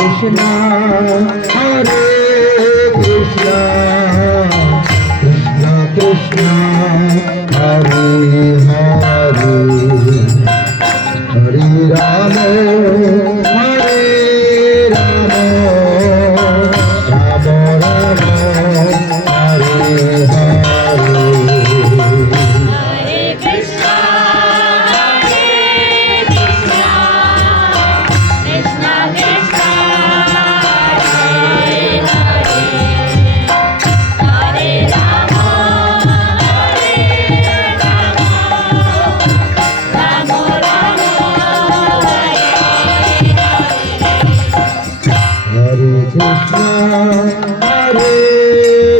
Krishna, Hare Krishna, Krishna Krishna, Hare Hare, Hare Rama, Hare Rama, Rama Rama, Hare Hare. Hare Krishna, Krishna Krishna, Hare Hare, Hare Rama, Hare Rama, Rama Rama, Hare Krishna, Hare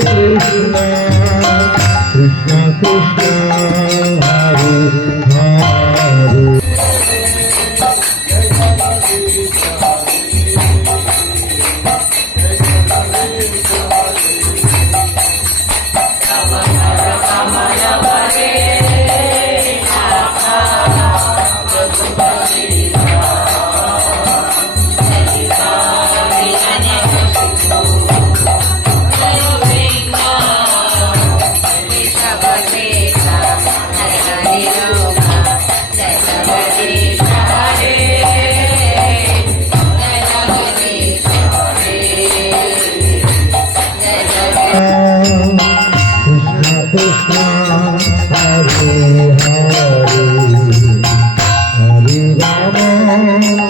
Krishna, Krishna Krishna, Hare Hare. Krishna Krishna, Hare Hare, Hare Rama,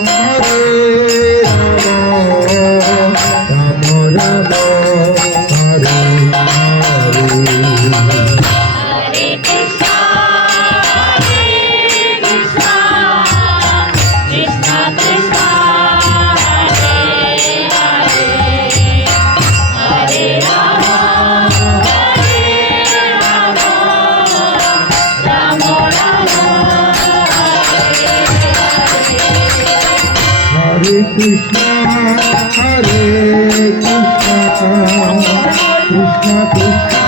Hare Rama, Rama Rama, Hare Hare. Hare Krishna, Krishna Krishna, Hare Hare, Hare Rama, Hare Rama, Rama Rama, Hare Hare Krishna, Hare Krishna, Krishna Krishna,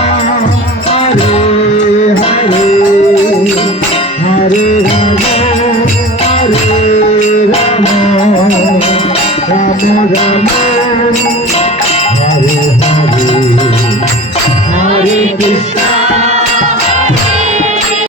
Hare Hare, Hare Rama, Hare Rama, Rama Rama,